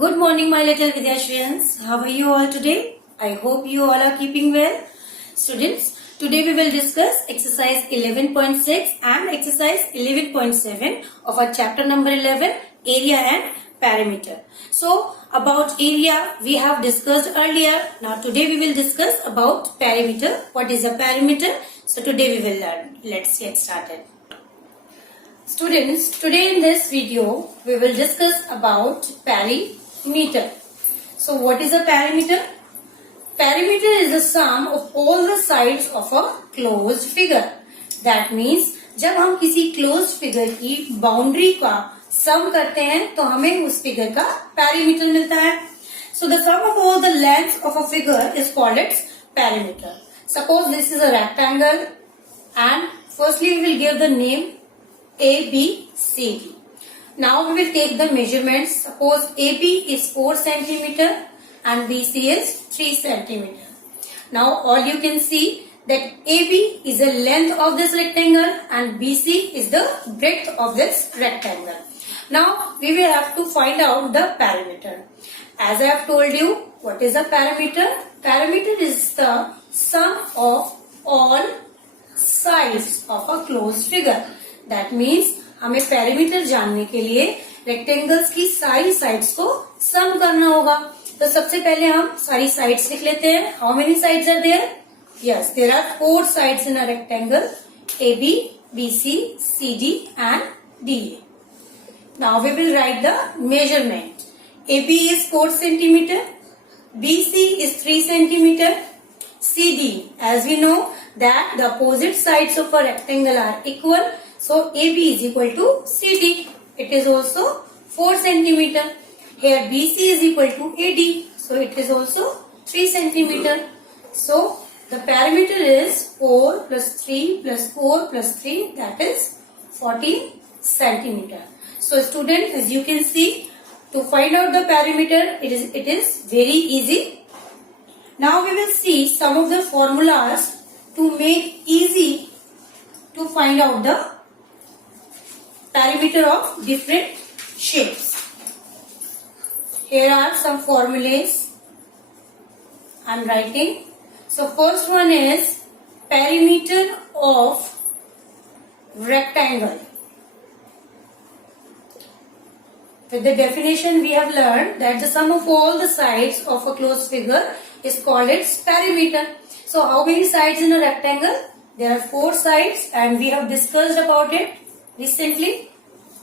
Good morning, my little Vidyashrians. How are you all today? I hope you all are keeping well. Students, today we will discuss exercise 11.6 and exercise 11.7 of our chapter number 11, area and perimeter. So, about area we have discussed earlier. Now, today we will discuss about perimeter. What is a perimeter? So, today we will learn. Let's get started. Students, today in this video, we will discuss about perimeter. So, what is a perimeter? Perimeter is the sum of all the sides of a closed figure. That means, जब हम किसी closed figure की boundary का sum करते हैं, तो हमें उस figure का perimeter मिलता है. So, the sum of all the lengths of a figure is called its perimeter. Suppose this is a rectangle, and firstly we will give the name A, B, C, D. Now we will take the measurements. Suppose AB is 4 centimeter and BC is 3 centimeter. Now all you can see that AB is the length of this rectangle and BC is the breadth of this rectangle. Now we will have to find out the perimeter. As I have told you, what is a perimeter? Perimeter is the sum of all sides of a closed figure. That means हमें perimeter जानने के लिए rectangles की सारी sides को सम करना होगा. तो सबसे पहले हम सारी साइड्स लिख लेते हैं. How many sides are there? Yes, there are 4 sides in a rectangle. AB, BC, CD and DA. Now we will write the measurement. AB is 4 centimeter, BC is 3 centimeter, CD, as we know that the opposite sides of a rectangle are equal. So, AB is equal to CD. It is also 4 centimeter. Here BC is equal to AD. So, it is also 3 centimeter. So, the perimeter is 4 plus 3 plus 4 plus 3, that is 14 centimeter. So, student, as you can see, to find out the perimeter, it is very easy. Now, we will see some of the formulas to make easy to find out the perimeter of different shapes. Here are some formulas I am writing. So, first one is perimeter of rectangle. With the definition we have learned that the sum of all the sides of a closed figure is called its perimeter. So, how many sides in a rectangle? There are 4 sides and we have discussed about it recently.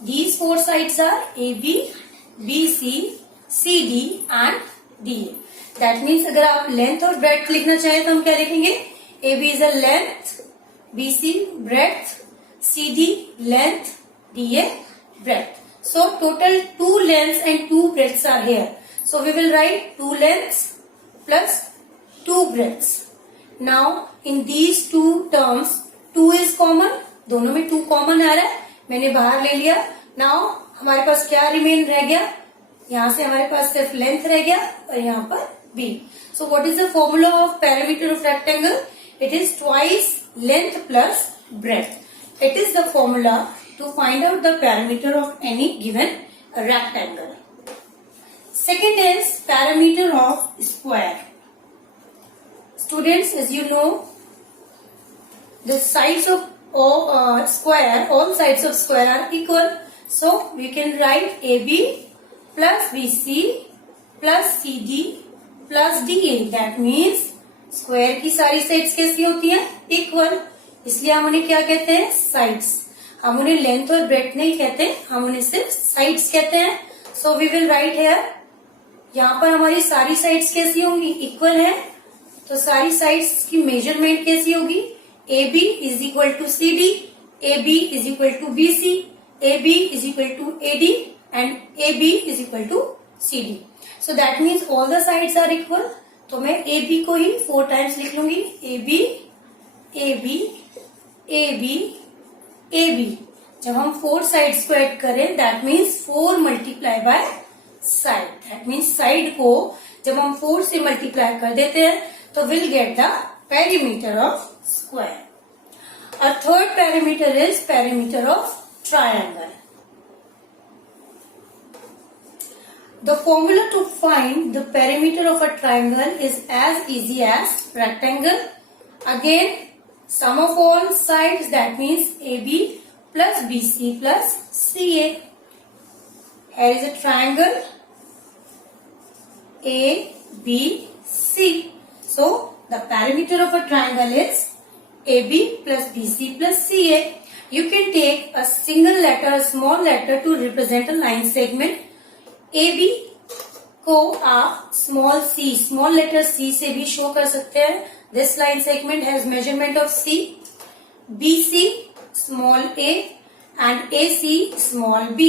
These 4 sides are AB, BC, CD and DA. That means अगर आप length और breadth लिखना चाहें तो हम क्या लिखेंगे? AB is a length, BC breadth, CD length, DA breadth. So total 2 lengths and 2 breadths are here. So we will write 2 lengths plus 2 breadths. Now in these two terms 2 is common. दोनों में 2 common आ रहा है, मैंने बाहर ले लिया. Now हमारे पास क्या रिमेन रह गया? यहाँ से हमारे पास सिर्फ लेंथ रह गया और यहाँ पर b. So what is the formula of perimeter of rectangle? It is twice length plus breadth. It is the formula to find out the perimeter of any given rectangle. Second is perimeter of square. Students, as you know, the sides of square, all sides of square are equal. So, we can write AB plus BC plus CD plus DA. That means, square की सारी sides कैसी होती हैं? Equal. इसलिए हम उन्हें क्या कहते हैं? Sides. हम उन्हें length और breadth नहीं कहते, हम उन्हें सिर्फ sides कहते हैं. So, we will write here. यहाँ पर हमारी सारी sides कैसी होंगी? Equal है. तो सारी साइड्स की मेजरमेंट कैसी होगी? AB is equal to CD, AB is equal to BC, AB is equal to AD and AB is equal to CD. So that means all the sides are equal. तो मैं AB को ही 4 times लिख लूंगी. AB, AB, AB, AB. जब हम 4 sides को add करें, that means 4 multiply by side. That means side को जब हम 4 से multiply कर देते हैं, तो we'll get the perimeter of square. Our third perimeter is perimeter of triangle. The formula to find the perimeter of a triangle is as easy as rectangle. Again, sum of all sides, that means AB plus BC plus CA. Here is a triangle ABC. So the perimeter of a triangle is AB plus BC plus CA. You can take a single letter, a small letter to represent a line segment. AB को आप small letter C से भी show कर सकते हैं. This line segment has measurement of C. BC small a and AC small b.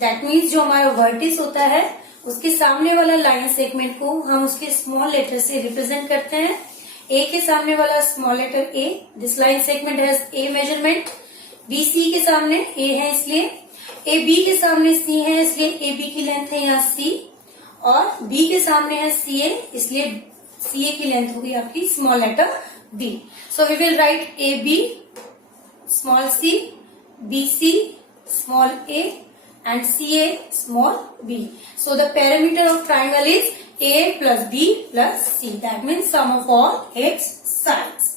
That means जो हमारा vertices होता है उसके सामने वाला लाइन सेगमेंट को हम उसके स्मॉल लेटर से रिप्रेजेंट करते हैं. A के सामने वाला small letter A. This line segment has A measurement. BC के सामने A है इसलिए AB के सामने C है इसलिए AB की लेंथ है यहाँ C और B के सामने है CA इसलिए CA की लेंथ होगी आपकी small letter B. So we will write AB small c, BC small a and CA small b. So the perimeter of triangle is A plus B plus C. That means sum of all its sides.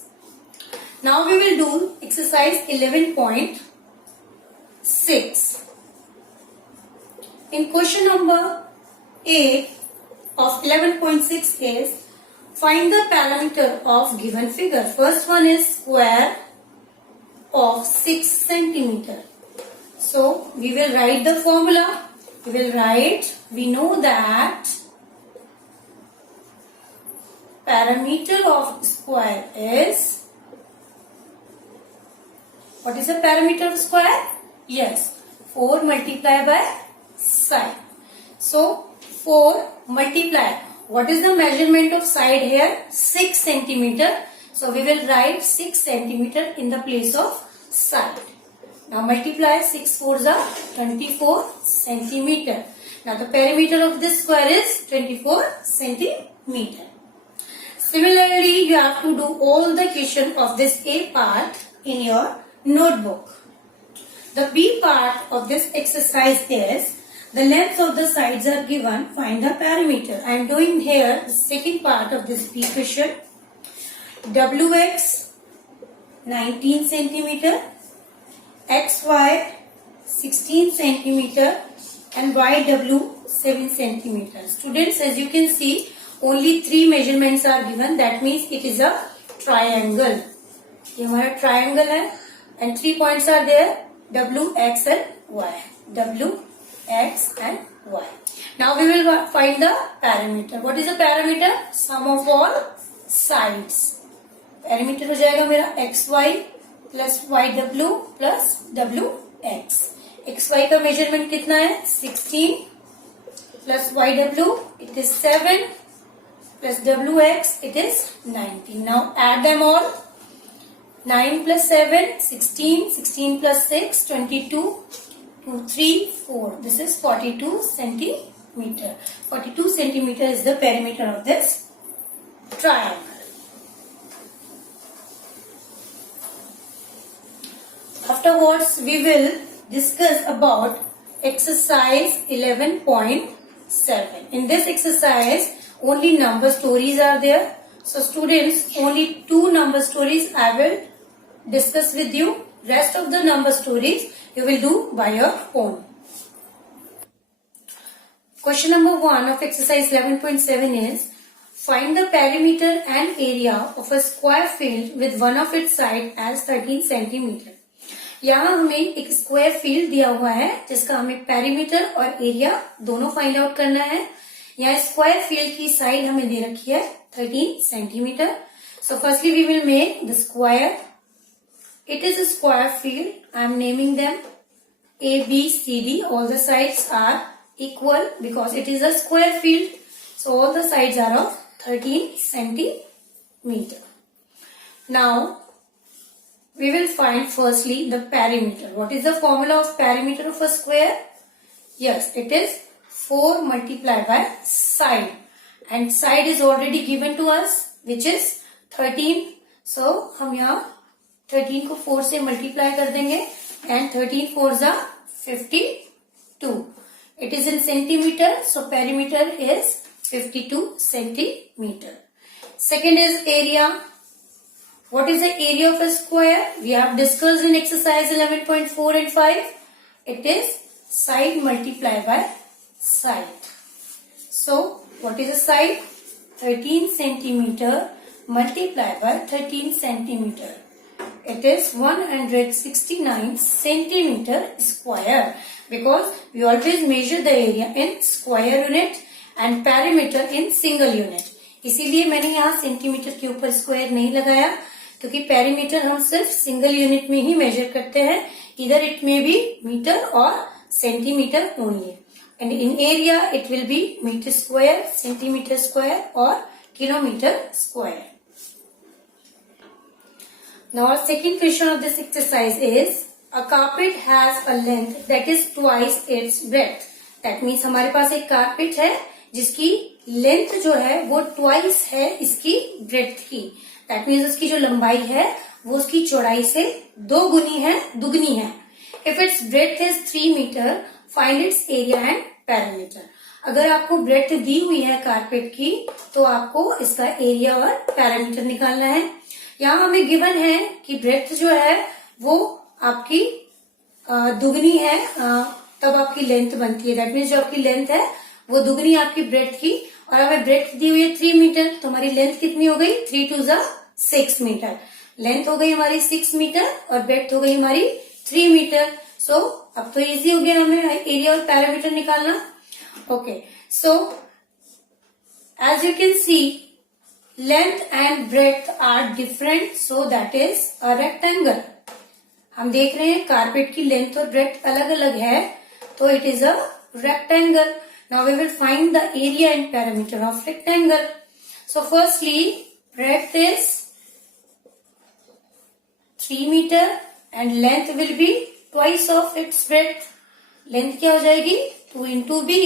Now we will do exercise 11.6. In question number 8 of 11.6 is find the perimeter of given figure. First one is square of 6 centimeter. So we will write the formula. We know that perimeter of square is, what is the perimeter of square? Yes, 4 multiplied by side. So 4 multiply. What is the measurement of side here? 6 centimeter. So we will write 6 centimeter in the place of side. Now multiply 6 4s are 24 centimeter. Now the perimeter of this square is 24 centimeter. Similarly, you have to do all the question of this A part in your notebook. The B part of this exercise is the length of the sides are given. Find the perimeter. I am doing here the second part of this B question. WX 19 centimeter, XY 16 centimeter and YW 7 centimeter. Students, as you can see, only 3 measurements are given. That means it is a triangle. ये हमारा triangle है and 3 points are there. W, X and Y. W, X and Y. Now we will find the perimeter. What is the perimeter? Sum of all sides. Perimeter हो जाएगा मेरा XY plus YW plus WX. XY का measurement कितना है? 16 plus YW it is 7 plus WX it is 19. Now add them all. 9 plus 7, 16, 16 plus 6, 22, 2, 3, 4. This is 42 centimeter. 42 centimeter is the perimeter of this triangle. Afterwards, we will discuss about exercise 11.7. In this exercise, only number stories are there. So students, only 2 number stories I will discuss with you. Rest of the number stories you will do by your own. Question number 1 of exercise 11.7 is find the perimeter and area of a square field with one of its side as 13 centimeter. यहाँ हमें एक square field दिया हुआ है जिसका हमें perimeter और area दोनों फाइंड आउट करना है. यहाँ स्क्वायर फील्ड की साइड हमें दे रखी है 13 centimeter. So firstly we will make the square. It is a square field. I am naming them A, B, C, D. All the sides are equal because it is a square field. So all the sides are of 13 centimeter. Now we will find firstly the perimeter. What is the formula of perimeter of a square? Yes, it is 4 multiplied by side. And side is already given to us which is 13. So हम यहाँ 13 को 4 से multiply कर देंगे and 13 4s are 52. It is in centimeter, so perimeter is 52 centimeter. Second is area. What is the area of a square? We have discussed in exercise 11.4 and 5. It is side multiplied by side. So, what is the side? 13 centimeter multiplied by 13 centimeter. It is 169 centimeter square, because we always measure the area in square unit and perimeter in single unit. इसीलिए मैंने यहाँ centimetre के ऊपर square नहीं लगाया, क्योंकि perimeter हम सिर्फ सिंगल यूनिट में ही मेजर करते हैं. इधर इट में बी मीटर और centimeter only. And in area it will be meter square, centimeter square और kilometer square. Now our second question of this exercise is, a carpet has a length that is twice its breadth. That means हमारे पास एक carpet है जिसकी length जो है वो twice है इसकी ब्रेड्थ की. दैट मीन्स उसकी जो लंबाई है वो उसकी चौड़ाई से दुगनी है. If its breadth is 3 metre, find its area and perimeter. अगर आपको ब्रेड्थ दी हुई है कारपेट की तो आपको इसका एरिया और पैरामीटर निकालना है. यहाँ हमें गिवन है कि ब्रेड्थ जो है वो आपकी दुगनी है, तब आपकी लेंथ बनती है. दैट मीन्स जो आपकी लेंथ है वो दुगनी आपकी ब्रेड्थ की, और हमें ब्रेड्थ दी हुई है 3 मीटर, तो हमारी लेंथ कितनी हो गई? 3 2 जा 6 मीटर. लेंथ हो गई हमारी 6 मीटर और ब्रेड्थ हो गई हमारी 3 मीटर. सो अब तो इजी हो गया हमें एरिया और पैरामीटर निकालना. Okay, so as you can see length and breadth are different, so that is a rectangle. हम देख रहे हैं कारपेट की लेंथ और ब्रेड्थ अलग अलग है, तो it is a rectangle. Now we will find the area and perimeter of rectangle. So firstly, breadth is 3 meter and length will be twice of its breadth. Length क्या हो जाएगी? 2 into b.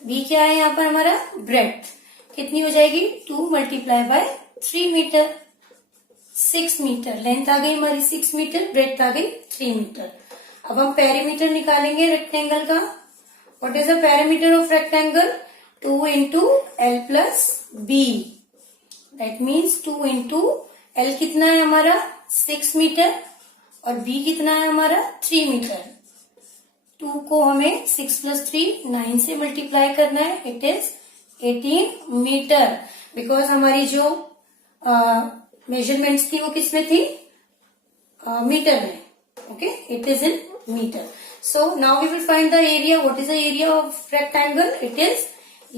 b क्या है यहाँ पर हमारा? breadth. कितनी हो जाएगी? 2 multiply by 3 meter. 6 meter. Length आ गई हमारी 6 meter, breadth आ गई 3 meter. अब हम perimeter निकालेंगे rectangle का. What is the perimeter of rectangle? 2 into L plus B. That means 2 into L कितना है हमारा? 6 मीटर और B कितना है हमारा? 3 मीटर. 2 को हमें 6 plus 3 9 से मल्टीप्लाई करना है. It is 18 metre. बिकॉज हमारी जो मेजरमेंट्स थी वो किसमें थी? मीटर में. Okay, it is in metre. So now we will find the area. What is the area of rectangle? It is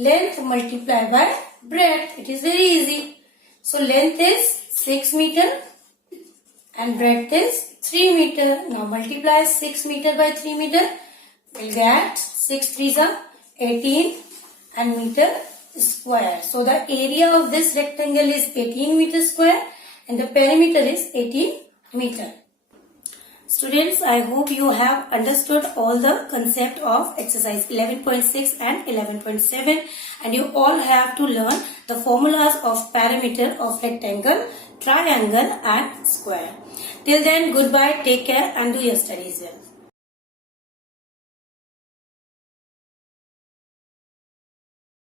length multiplied by breadth. It is very easy. So length is 6 meter and breadth is 3 meter. Now multiply 6 meter by 3 meter. We'll get 6 3s are 18 and meter square. So the area of this rectangle is 18 meter square and the perimeter is 18 meter. Students, I hope you have understood all the concept of exercise 11.6 and 11.7, and you all have to learn the formulas of perimeter of rectangle, triangle and square. Till then, goodbye, take care and do your studies well.